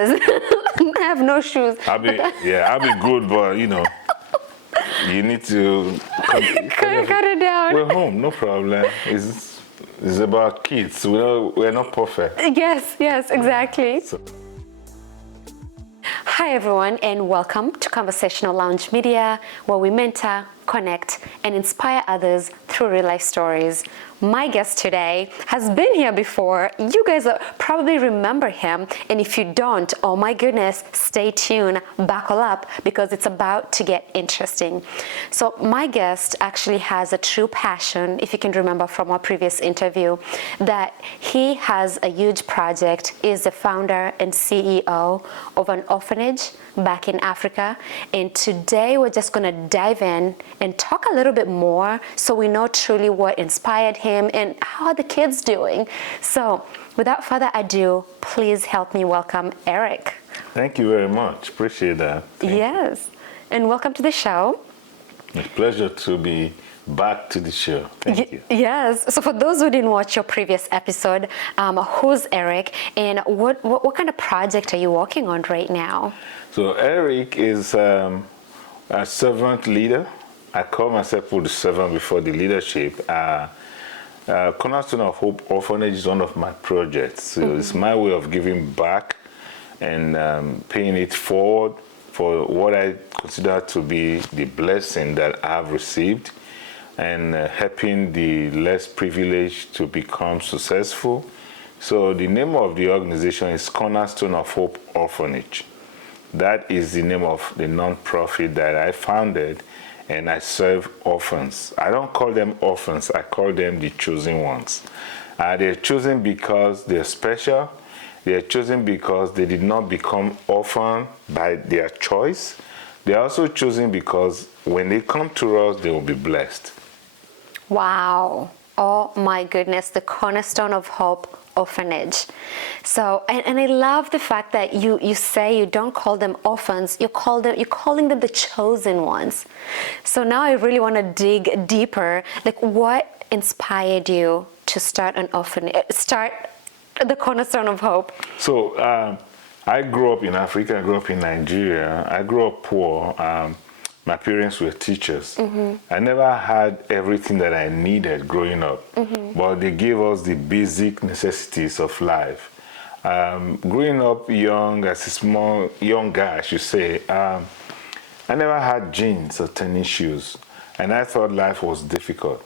I have no shoes. I'll be good, but you need to Cut it down. We're home, no problem. It's about kids. We're not perfect. Yes, exactly. So. Hi everyone, and welcome to Conversational Lounge Media, where we mentor, connect, and inspire others through real life stories. My guest today has been here before. You guys probably remember him, and if you don't, oh my goodness, stay tuned, buckle up, because it's about to get interesting. So my guest actually has a true passion, if you can remember from our previous interview, that he has a huge project, is the founder and CEO of an orphanage back in Africa, and today we're just going to dive in and talk a little bit more so we know truly what inspired him and how are the kids doing. So without further ado, please help me welcome Eric. Thank you very much. Appreciate that. Yes, and welcome to the show. It's a pleasure to be back to the show. Thank you. Yes. So for those who didn't watch your previous episode, who's Eric, and what kind of project are you working on right now? So Eric is a servant leader. I call myself the servant before the leadership. Cornerstone of Hope Ophanage is one of my projects. So It's my way of giving back and paying it forward for what I consider to be the blessing that I've received, and helping the less privileged to become successful. So the name of the organization is Cornerstone of Hope Orphanage. That is the name of the non-profit that I founded, and I serve orphans. I don't call them orphans, I call them the chosen ones. They're chosen because they're special. They're chosen because they did not become orphan by their choice. They're also chosen because when they come to us, they will be blessed. Wow. Oh my goodness, the Cornerstone of Hope Orphanage. So, and I love the fact that you say you don't call them orphans, you're calling them the chosen ones. So now I really want to dig deeper. Like, what inspired you to start an orphanage, start the Cornerstone of Hope? So I grew up in Africa, I grew up in Nigeria. I grew up poor. My parents were teachers. I never had everything that I needed growing up, but they gave us the basic necessities of life. Growing up young, as a young guy, I should say, I never had jeans or tennis shoes, and I thought life was difficult.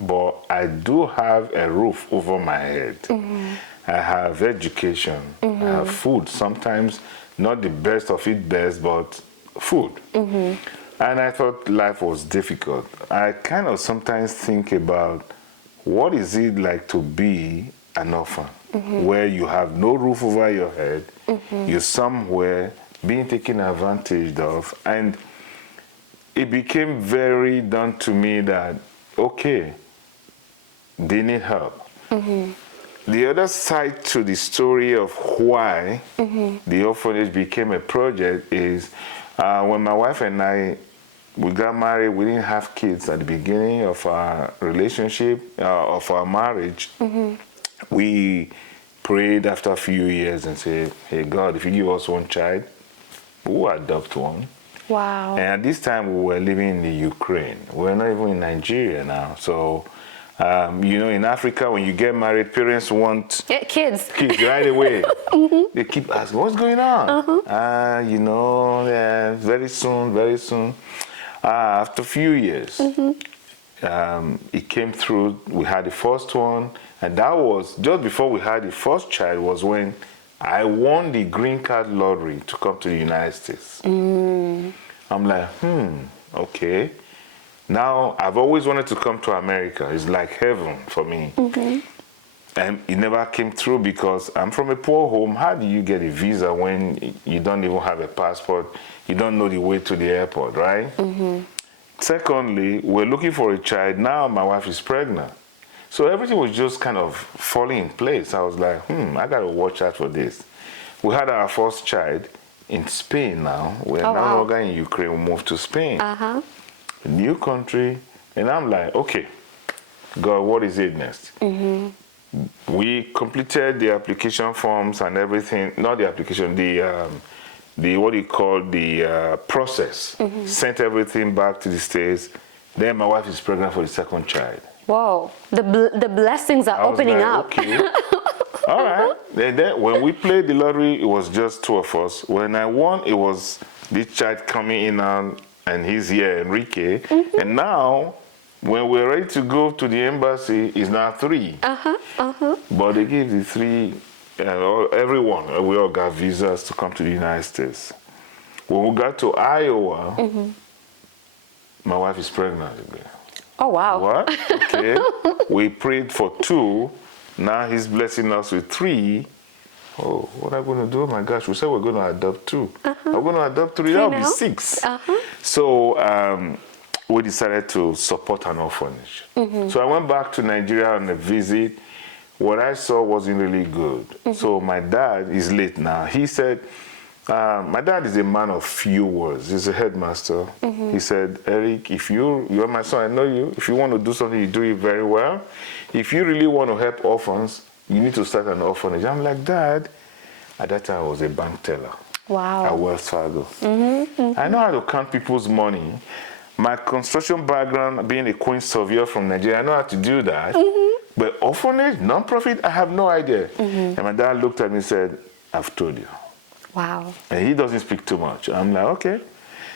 But I do have a roof over my head. I have education. I have food. Sometimes not the best of it best, but food. And I thought life was difficult. I kind of sometimes think about what is it like to be an orphan, where you have no roof over your head, you're somewhere being taken advantage of, and it became very done to me that, okay, they need help. The other side to the story of why the orphanage became a project is when my wife and we got married. We didn't have kids at the beginning of our relationship, of our marriage. We prayed after a few years and said, hey, God, if you give us one child, we'll adopt one. Wow. And at this time, we were living in the Ukraine. We're not even in Nigeria now. So, in Africa, when you get married, parents want kids right away. They keep asking, what's going on? Very soon. After a few years, it came through. We had the first one, and that was just before we had the first child was when I won the green card lottery to come to the United States. I'm like, okay. Now, I've always wanted to come to America. It's like heaven for me. And it never came through because I'm from a poor home. How do you get a visa when you don't even have a passport? You don't know the way to the airport, right? Secondly, we're looking for a child. Now my wife is pregnant. So everything was just kind of falling in place. I was like, I got to watch out for this. We had our first child in Spain now. We're no longer in Ukraine. We moved to Spain. A new country. And I'm like, okay, God, what is it next? we completed the application forms and everything. Not the application, the what do you call the process. Sent everything back to the States. Then my wife is pregnant for the second child. Whoa, the blessings are I was opening like, up. okay. All right. Then when we played the lottery, it was just two of us. When I won, it was this child coming in and he's here, Enrique. And now, when we're ready to go to the embassy, it's now three. But they gave the three, everyone, we all got visas to come to the United States. When we got to Iowa, my wife is pregnant again. Oh, wow. What? Okay. We prayed for two. Now he's blessing us with three. Oh, what are we going to do? Oh my gosh, we said we're going to adopt two. We're going to adopt three. That'll be six. So we decided to support an orphanage. So I went back to Nigeria on a visit. What I saw wasn't really good. So my dad is late now. He said, my dad is a man of few words. He's a headmaster. He said, Eric, if you're my son, I know you. If you want to do something, you do it very well. If you really want to help orphans, you need to start an orphanage. I'm like, Dad, at that time I was a bank teller. Wow. At Wells Fargo. I know how to count people's money. My construction background, being a Queen Surveyor from Nigeria, I know how to do that. But orphanage, non-profit, I have no idea. And my dad looked at me and said, I've told you. Wow. And he doesn't speak too much. I'm like, okay.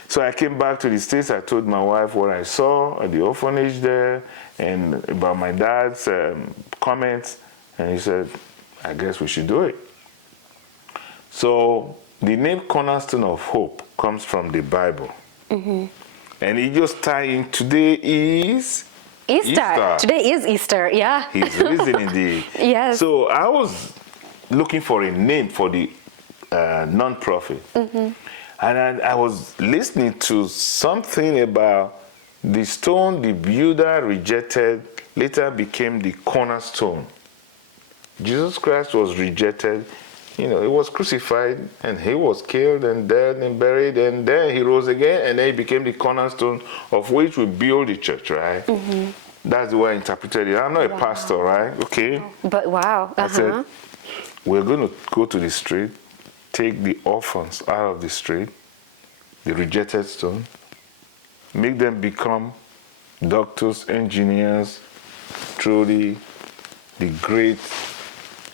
So I came back to the States. I told my wife what I saw at the orphanage there and about my dad's comments. And he said, I guess we should do it. So the name Cornerstone of Hope comes from the Bible. And it just ties in. Today is Easter. Today is Easter, yeah. He's risen indeed. Yes. So I was looking for a name for the non-profit. And I was listening to something about the stone the builder rejected later became the cornerstone. Jesus Christ was rejected. He was crucified and he was killed and dead and buried and then he rose again and then he became the cornerstone of which we build the church, right? That's the way I interpreted it. I'm not a pastor, right? Okay. But wow. I said, we're going to go to the street, take the orphans out of the street, the rejected stone, make them become doctors, engineers, Trudy, the great,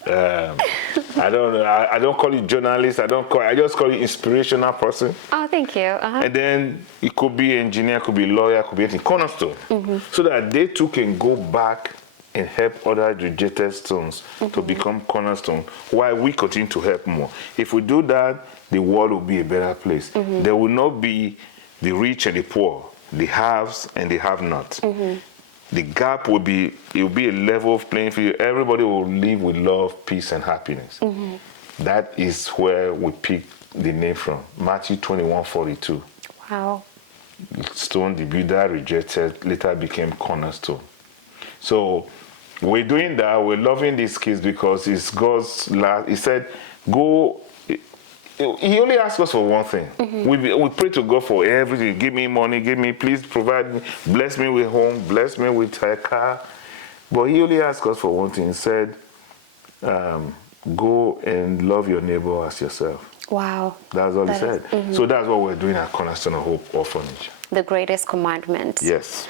I don't know, I don't call it journalist, I just call it inspirational person. Oh, thank you. And then it could be engineer, could be lawyer, could be anything, cornerstone. So that they too can go back and help other rejected stones to become cornerstone while we continue to help more. If we do that, the world will be a better place. There will not be the rich and the poor, the haves and the have-nots. The gap will be a level of playing field. Everybody will live with love, peace, and happiness. That is where we pick the name from. Matthew 21:42. Wow. Stone the builder rejected, later became cornerstone. So we're doing that. We're loving these kids because it's God's last. He said, go. He only asked us for one thing. We pray to God for everything. Give me money. Please provide me. Bless me with home. Bless me with a car. But he only asked us for one thing. He said, go and love your neighbor as yourself. Wow. That's all he said. So that's what we're doing at Cornerstone of Hope Orphanage. The greatest commandment. Yes.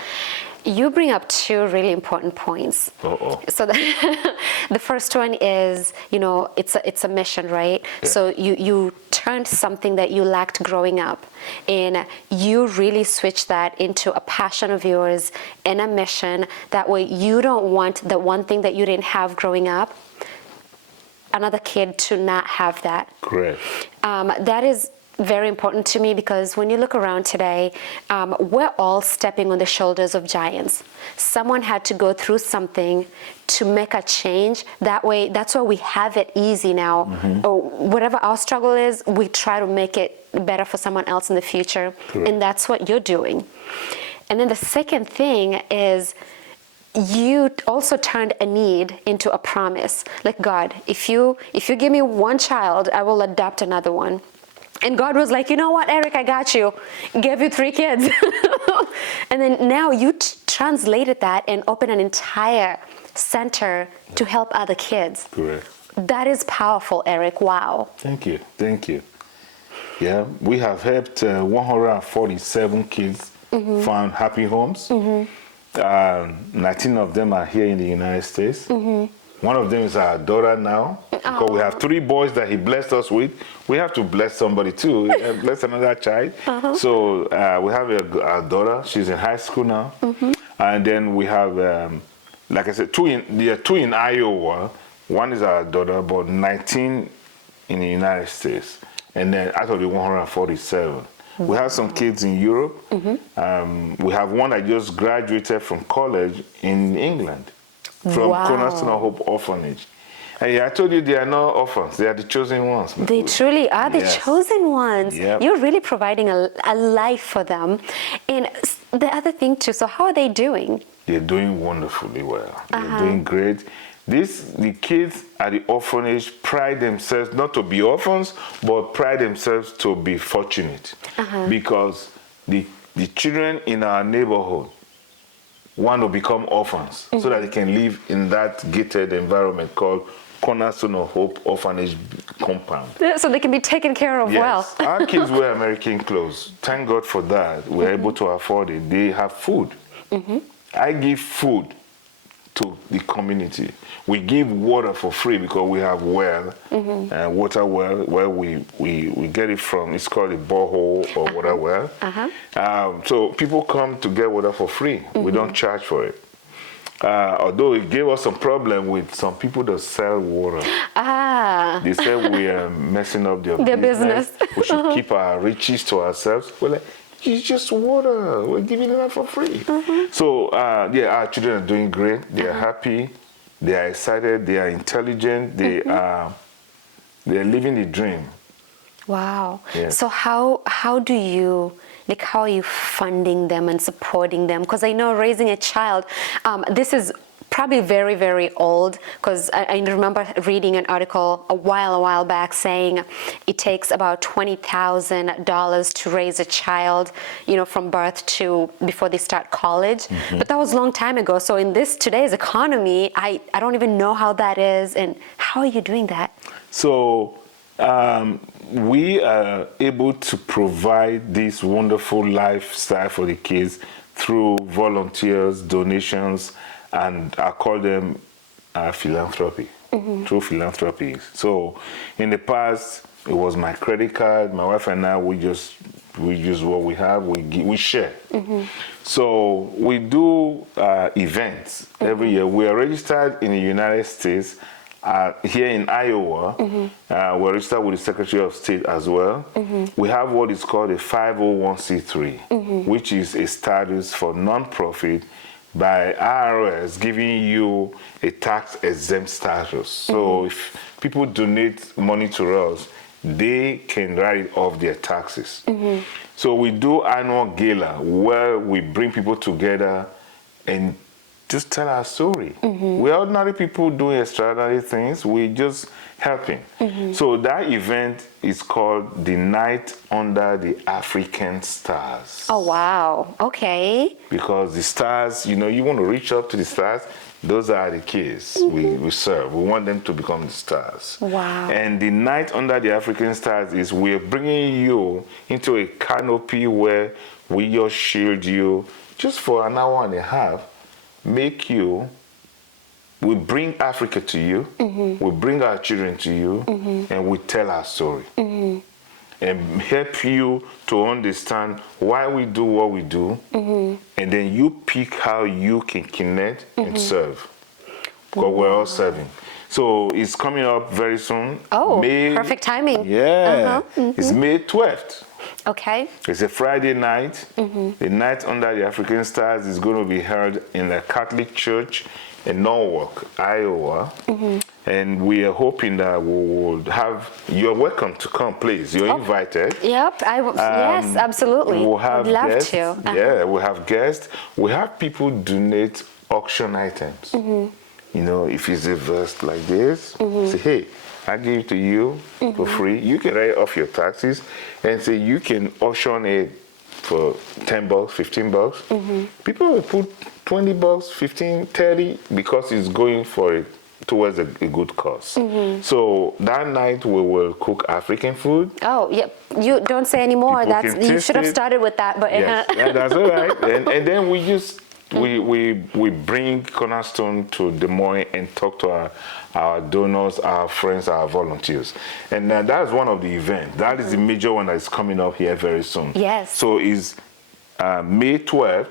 You bring up two really important points. So the first one is, it's a mission, right? Yeah. So you turned something that you lacked growing up, and you really switched that into a passion of yours and a mission. That way you don't want the one thing that you didn't have growing up, another kid to not have that. Correct. That is very important to me because when you look around today, we're all stepping on the shoulders of giants. Someone had to go through something to make a change. That way, that's why we have it easy now. Or whatever our struggle is, we try to make it better for someone else in the future. Correct. And that's what you're doing. And then the second thing is, you also turned a need into a promise. Like, God, if you give me one child, I will adopt another one. And God was like, you know what, Eric, I got you. Gave you 3 kids. And then now you translated that and opened an entire center to help other kids. Correct. That is powerful, Eric. Wow. Thank you. Thank you. Yeah, we have helped 147 kids found happy homes. 19 of them are here in the United States. One of them is our daughter now. Because we have 3 boys that he blessed us with. We have to bless somebody too, bless another child. So we have our daughter. She's in high school now. And then we have, like I said, 2 in Iowa. One is our daughter, but 19 in the United States. And then out of the 147. We have some kids in Europe. We have one that just graduated from college in England, from Conversational Hope Ophanage. And yeah, I told you they are not orphans; they are the chosen ones. They truly are the chosen ones. Yep. You're really providing a life for them. And the other thing too. So how are they doing? They're doing wonderfully well. They're doing great. The kids at the orphanage pride themselves not to be orphans, but pride themselves to be fortunate. Because the children in our neighborhood want to become orphans so that they can live in that gated environment called Cornerstone of Hope Orphanage Compound. So they can be taken care of well. Our kids wear American clothes. Thank God for that. We're able to afford it. They have food. I give food to the community. We give water for free because we have water well where we get it from. It's called a borehole or water well. So people come to get water for free. We don't charge for it. Although it gave us some problem with some people that sell water. They said we are messing up their business. We should keep our riches to ourselves. We're like, it's just water. We're giving it out for free. So, our children are doing great. They are happy. They are excited. They are intelligent. They are living the dream. Wow. Yes. So how do you, like, how are you funding them and supporting them? Because I know raising a child, this is probably very, very old, because I remember reading an article a while back saying it takes about $20,000 to raise a child, from birth to before they start college. But that was a long time ago. So in today's economy, I don't even know how that is. And how are you doing that? So we are able to provide this wonderful lifestyle for the kids through volunteers, donations, and I call them philanthropy, through philanthropy. So in the past, it was my credit card. My wife and I, we use what we have. We share. So we do events every year. We are registered in the United States. Here in Iowa, we're registered with the Secretary of State as well. We have what is called a 501c3, which is a status for nonprofit by IRS, giving you a tax-exempt status. So if people donate money to us, they can write it off their taxes. So we do annual gala where we bring people together and just tell our story. We're ordinary people doing extraordinary things. We're just helping. So that event is called the Night Under the African Stars. Oh, wow. Okay. Because the stars, you want to reach up to the stars. Those are the kids we serve. We want them to become the stars. Wow. And the Night Under the African Stars is we're bringing you into a canopy where we just shield you just for an hour and a half. We bring Africa to you, we bring our children to you, and we tell our story. And help you to understand why we do what we do, and then you pick how you can connect and serve. Because we're all serving. So it's coming up very soon. Oh, perfect timing. Yeah. It's May 12th. Okay. It's a Friday night. The Night Under the African Stars is going to be held in the Catholic Church in Norwalk, Iowa. And we are hoping that we will have, you're welcome to come, please. You're invited. Yep, yes, absolutely. We'll have I'd love guests. to. Yeah, we'll have guests. We have people donate auction items. If it's a vest like this, say, hey, I give it to you for free. You can write off your taxes and say you can auction it for $10, $15. People will put $20, 15, 30 because it's going for it towards a good cause. So that night we will cook African food. Oh, yeah. You don't say anymore. People That's can you taste should have it. started with that, but Yes, yeah, that's all right. And then we just we bring Cornerstone to Des Moines and talk to our donors, our friends, our volunteers, and that's one of the events. That is the major one that is coming up here very soon. Yes. So is May 12th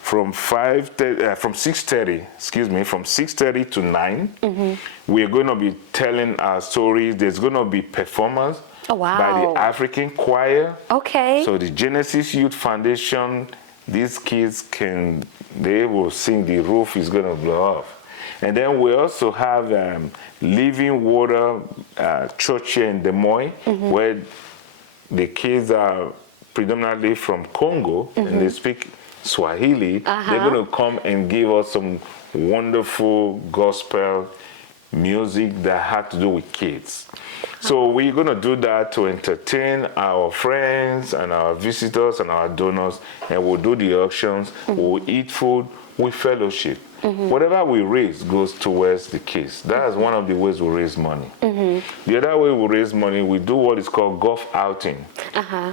from 6:30. Excuse me, from 6:30 to 9. We are going to be telling our stories. There's going to be performance. Oh, wow. By the African choir. Okay. So the Genesis Youth Foundation, these kids they will sing The Roof is Gonna Blow Off. And then we also have Living Water Church here in Des Moines, where the kids are predominantly from Congo, and they speak Swahili. They're gonna come and give us some wonderful gospel music that had to do with kids. So we're going to do that to entertain our friends and our visitors and our donors, and we'll do the auctions, we'll eat food, we fellowship. Whatever we raise goes towards the kids. That's one of the ways we raise money. The other way we raise money, we do what is called golf outing.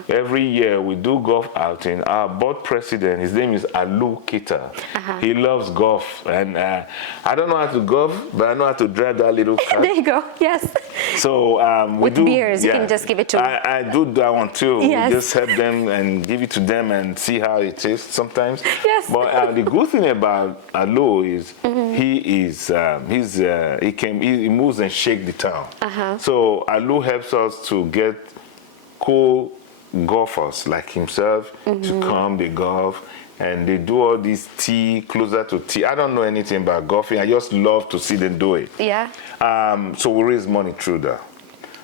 Every year we do golf outing. Our board president, his name is Alu Kita. He loves golf, and I don't know how to golf, but I know how to drive that little car. There you go. Yes. So with beers, you can just give it to them. I do that one too. Yes. We just help them and give it to them and see how it tastes sometimes. Yes. But the good thing about Alu is he moves and shake the town. So Alu helps us to get cool golfers like himself to come, they golf, and they do all this tea, closer to tea. I don't know anything about golfing. I just love to see them do it. Yeah. So we raise money through that.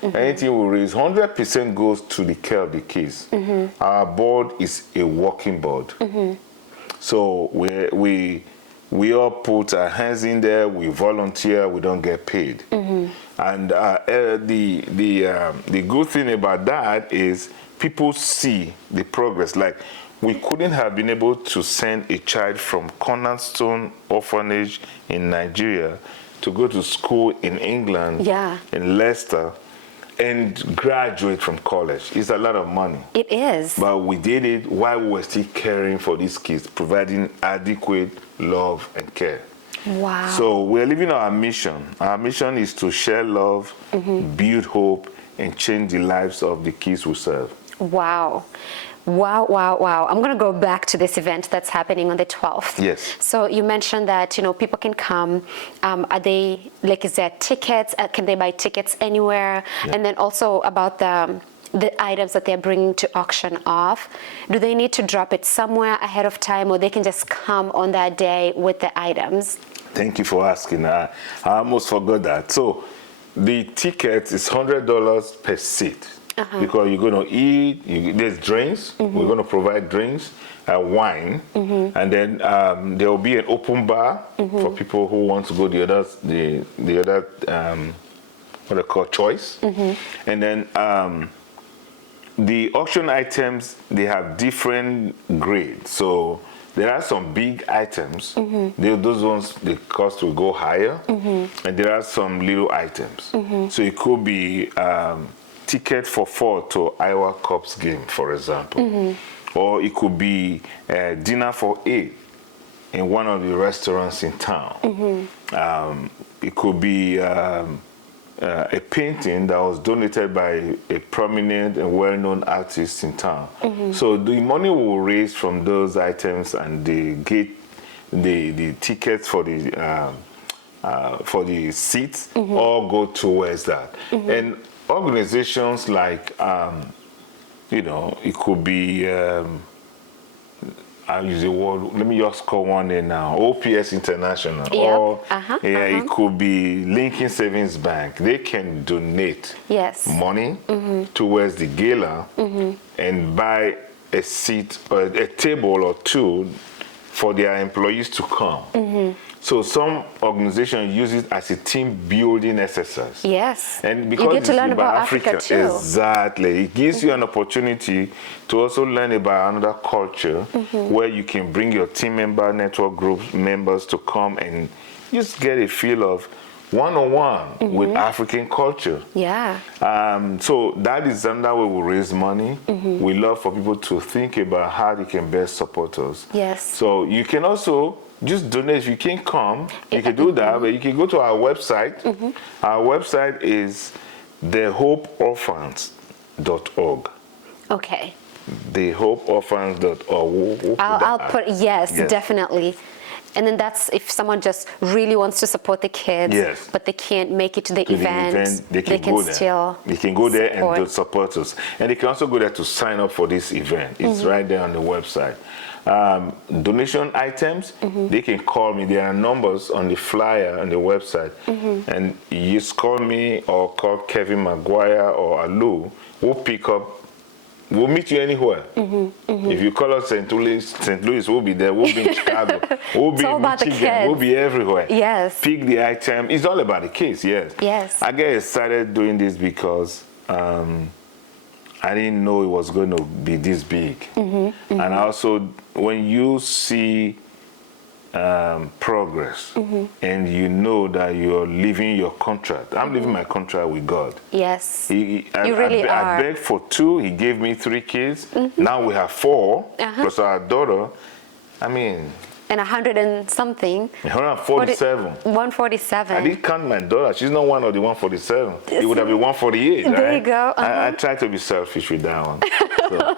Anything we raise, 100% goes to the care of the kids. Our board is a working board. So we all put our hands in there, we volunteer, we don't get paid. And the good thing about that is people see the progress. Like, we couldn't have been able to send a child from Cornerstone Ophanage in Nigeria to go to school in England, in Leicester, and graduate from college. It's a lot of money. It is. But we did it while we were still caring for these kids, providing adequate love and care. Wow. So we're living our mission. Our mission is to share love, build hope, and change the lives of the kids we serve. Wow. Wow, wow, wow. I'm going to go back to this event that's happening on the 12th. Yes. So you mentioned that, people can come. Are they, is there tickets? Can they buy tickets anywhere? Yeah. And then also about the items that they're bringing to auction off. Do they need to drop it somewhere ahead of time, or they can just come on that day with the items? Thank you for asking. I almost forgot that. So the ticket is $100 per seat. Because you're going to eat, there's drinks, we're going to provide drinks, wine, and then there will be an open bar for people who want to go the other what they call choice. And then the auction items, they have different grades. So there are some big items, those ones, the cost will go higher, and there are some little items. So it could be ticket for 4 to Iowa Cubs game, for example. Or it could be dinner for 8 in one of the restaurants in town. It could be a painting that was donated by a prominent and well-known artist in town. So the money we will raise from those items and the tickets for the seats all go towards that. And organizations like, it could be, I'll use the word, let me just call one name now, OPS International. Yep. Or it could be Lincoln Savings Bank. They can donate money towards the gala and buy a seat or a table or two for their employees to come. So some organizations use it as a team building exercise. Yes. And because you get to it's learn about Africa too. Exactly. It gives you an opportunity to also learn about another culture where you can bring your team member, network group members to come and just get a feel of one-on-one with African culture. Yeah. So that is another way we raise money. We love for people to think about how they can best support us. Yes. So you can also just donate. If you can't come, you can do that, but you can go to our website. Our website is thehopeorphans.org. Okay. Thehopeorphans.org. I'll put, yes, definitely. And then that's if someone just really wants to support the kids, but they can't make it to the event, they can go there. Still they can go there and support us. And they can also go there to sign up for this event. It's right there on the website. Donation items, they can call me. There are numbers on the flyer on the website. And you just call me or call Kevin Maguire or Alu. We'll pick up. We'll meet you anywhere. If you call us St. Louis, we'll be there. We'll be in Chicago. We'll be in Michigan. We'll be everywhere. Yes. Pick the item. It's all about the kids, yes. Yes. I guess I started doing this because I didn't know it was going to be this big. And also, when you see progress and you know that you're living your contract. I'm living my contract with God. Yes. You really are. I begged for 2. He gave me 3 kids. Now we have 4 plus our daughter. I mean. And 100 and something. 147. 147. I didn't count my daughter. She's not one of the 147. It would have been 148. There right? you go. I try to be selfish with that one. So,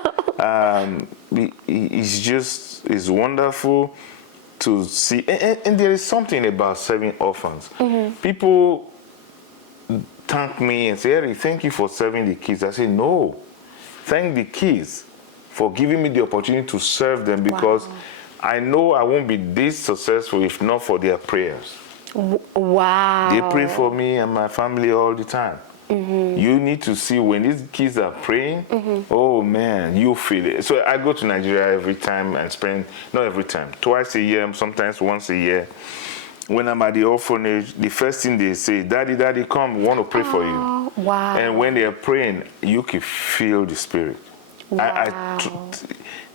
it's wonderful to see, and there is something about serving orphans. People thank me and say, Eric, thank you for serving the kids. I say, no, thank the kids for giving me the opportunity to serve them, because I know I won't be this successful if not for their prayers. Wow. They pray for me and my family all the time. You need to see when these kids are praying, oh man, you feel it. So I go to Nigeria every time and spend, not every time, twice a year, sometimes once a year. When I'm at the orphanage, the first thing they say, Daddy, Daddy, come, we want to pray for you. Wow. And when they're praying, you can feel the spirit. Wow.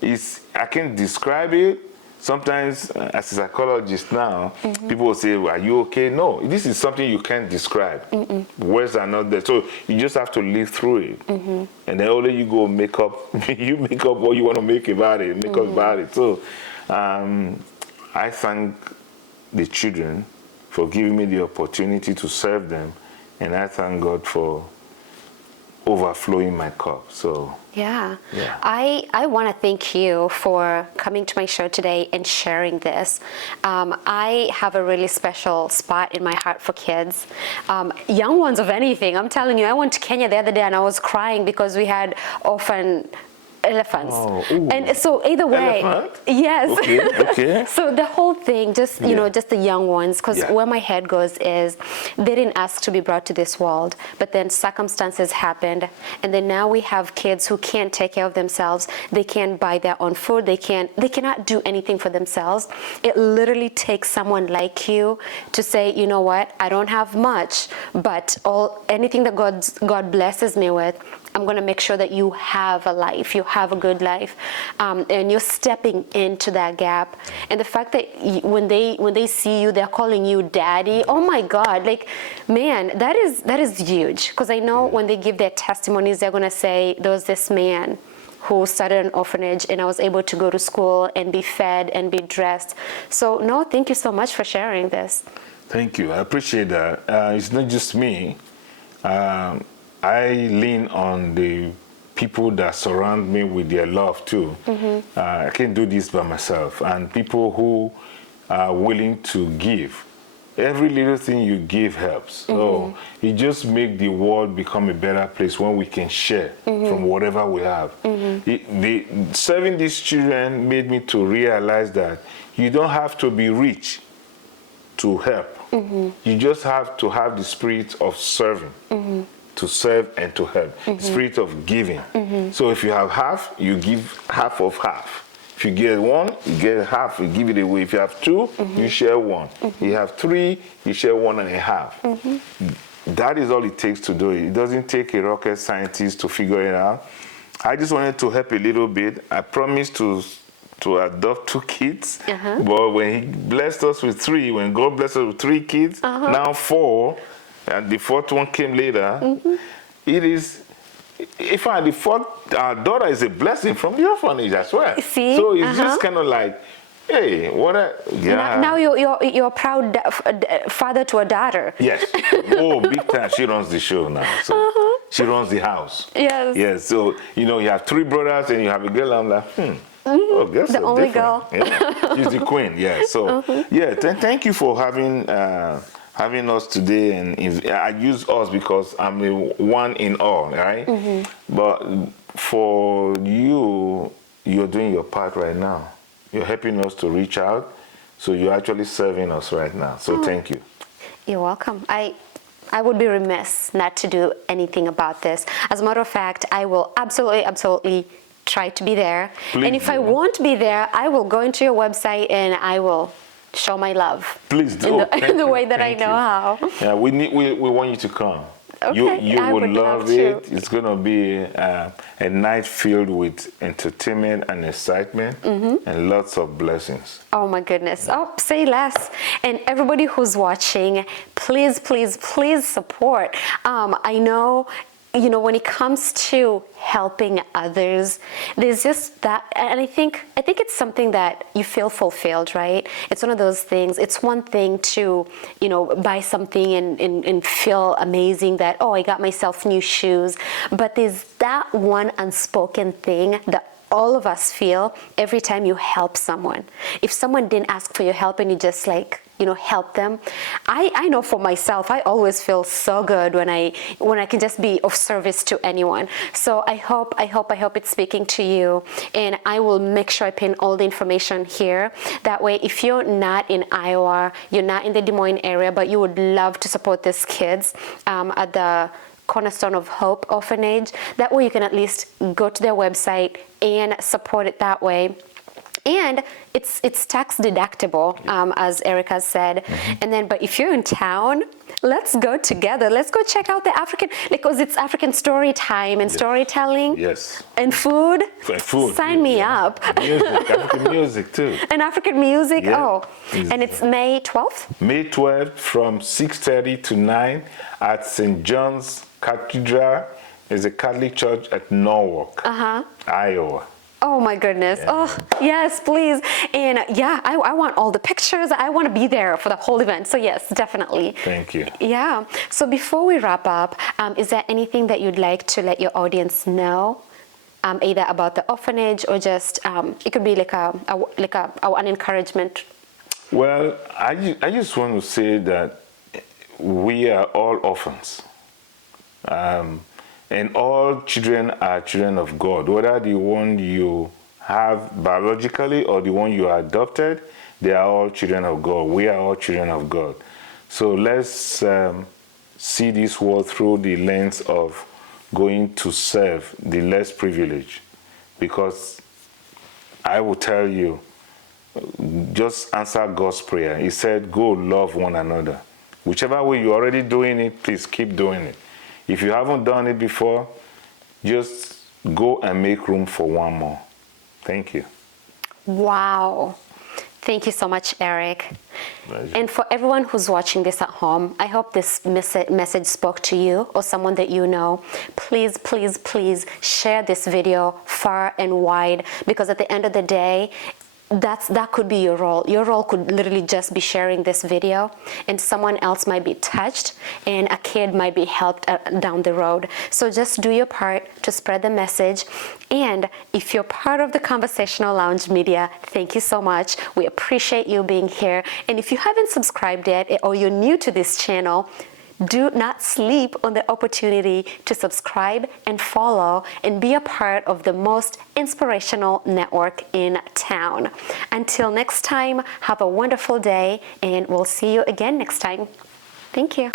I can't describe it. Sometimes, as a psychologist now, people will say, are you okay? No, this is something you can't describe. Words are not there. So you just have to live through it. And then only you go make up, you make up what you want to make about it, make up about it. So I thank the children for giving me the opportunity to serve them. And I thank God for overflowing my cup. So yeah. I want to thank you for coming to my show today and sharing this. I have a really special spot in my heart for kids, young ones of anything. I'm telling you, I went to Kenya the other day and I was crying because we had orphan elephants. And so either way, yes. Okay. So the whole thing, just you know, just the young ones, because where my head goes is they didn't ask to be brought to this world, but then circumstances happened, and then now we have kids who can't take care of themselves. They can't buy their own food. They cannot do anything for themselves. It literally takes someone like you to say, you know what, I don't have much, but anything that God blesses me with, I'm going to make sure that you have a life, you have a good life, and you're stepping into that gap. And the fact that when they see you, they're calling you daddy. Oh my God, like, man, that is huge. Because I know when they give their testimonies, they're going to say, there was this man who started an orphanage and I was able to go to school and be fed and be dressed. So no, thank you so much for sharing this. Thank you. I appreciate that. It's not just me. I lean on the people that surround me with their love too. I can't do this by myself. And people who are willing to give. Every little thing you give helps. So it just makes the world become a better place when we can share from whatever we have. Serving these children made me to realize that you don't have to be rich to help. You just have to have the spirit of serving. To serve and to help. Spirit of giving. So if you have half, you give half of half. If you get one, you get half, you give it away. If you have two, you share one. You have three, you share 1.5. That is all it takes to do it. It doesn't take a rocket scientist to figure it out. I just wanted to help a little bit. I promised to adopt 2 kids, but when he blessed us with 3, when God blessed us with 3 kids, now 4, and the 4th one came later, it is, if I the 4th, our daughter is a blessing from the orphanage as well. See? So it's just kind of like, hey, what a, yeah. Now you're a proud father to a daughter. Yes. Oh, big time. She runs the show now. So she runs the house. Yes. Yes. So, you know, you have 3 brothers and you have a girl. I'm like, oh, that's the so only different. girl. Yeah. She's the queen. Yeah. So, yeah. Thank you for having us today. And I use us because I'm the one in all, right? But for you, you're doing your part right now. You're helping us to reach out. So you're actually serving us right now. So thank you. You're welcome. I would be remiss not to do anything about this. As a matter of fact, I will absolutely try to be there. Please and if do. I won't be there, I will go into your website and I will show my love. Please do. In the way that I know how. Yeah, we want you to come. Okay, you I would would love love it. to. It's going to be a night filled with entertainment and excitement and lots of blessings. Oh my goodness. Oh, say less. And everybody who's watching, please support. I know, you know, when it comes to helping others, there's just that, and I think it's something that you feel fulfilled, right? It's one of those things. It's one thing to, you know, buy something and feel amazing that, oh, I got myself new shoes. But there's that one unspoken thing that all of us feel every time you help someone. If someone didn't ask for your help and you just like, you know, help them. I know for myself, I always feel so good when I can just be of service to anyone. So I hope it's speaking to you, and I will make sure I pin all the information here. That way, if you're not in Iowa, you're not in the Des Moines area, but you would love to support these kids at the Cornerstone of Hope Ophanage, that way you can at least go to their website and support it that way. And it's tax deductible, as Erica said. And then, but if you're in town, let's go together. Let's go check out the African, because it's African story time and storytelling. Yes. And food. Food. Sign me up. Music, African music too. And African music. Yeah. Oh, and it's May 12th. May 12th from 6:30 to 9 at St. John's Cathedral. Is a Catholic church at Norwalk, Iowa. Oh my goodness. Yeah. Oh, yes, please. And yeah, I want all the pictures. I want to be there for the whole event. So yes, definitely. Thank you. Yeah. So before we wrap up, is there anything that you'd like to let your audience know? Either about the orphanage or just, it could be like an encouragement. Well, I just want to say that we are all orphans. And all children are children of God, whether the one you have biologically or the one you are adopted, they are all children of God. We are all children of God. So let's see this world through the lens of going to serve the less privileged. Because I will tell you, just answer God's prayer. He said, go love one another. Whichever way you're already doing it, please keep doing it. If you haven't done it before, just go and make room for one more. Thank you. Wow. Thank you so much, Eric. Pleasure. And for everyone who's watching this at home, I hope this message spoke to you or someone that you know. Please share this video far and wide, because at the end of the day, that could be your role. Your role could literally just be sharing this video, and someone else might be touched and a kid might be helped down the road. So just do your part to spread the message. And if you're part of the Conversational Lounge Media, thank you so much. We appreciate you being here. And if you haven't subscribed yet or you're new to this channel, do not sleep on the opportunity to subscribe and follow and be a part of the most inspirational network in town. Until next time, have a wonderful day, and we'll see you again next time. Thank you.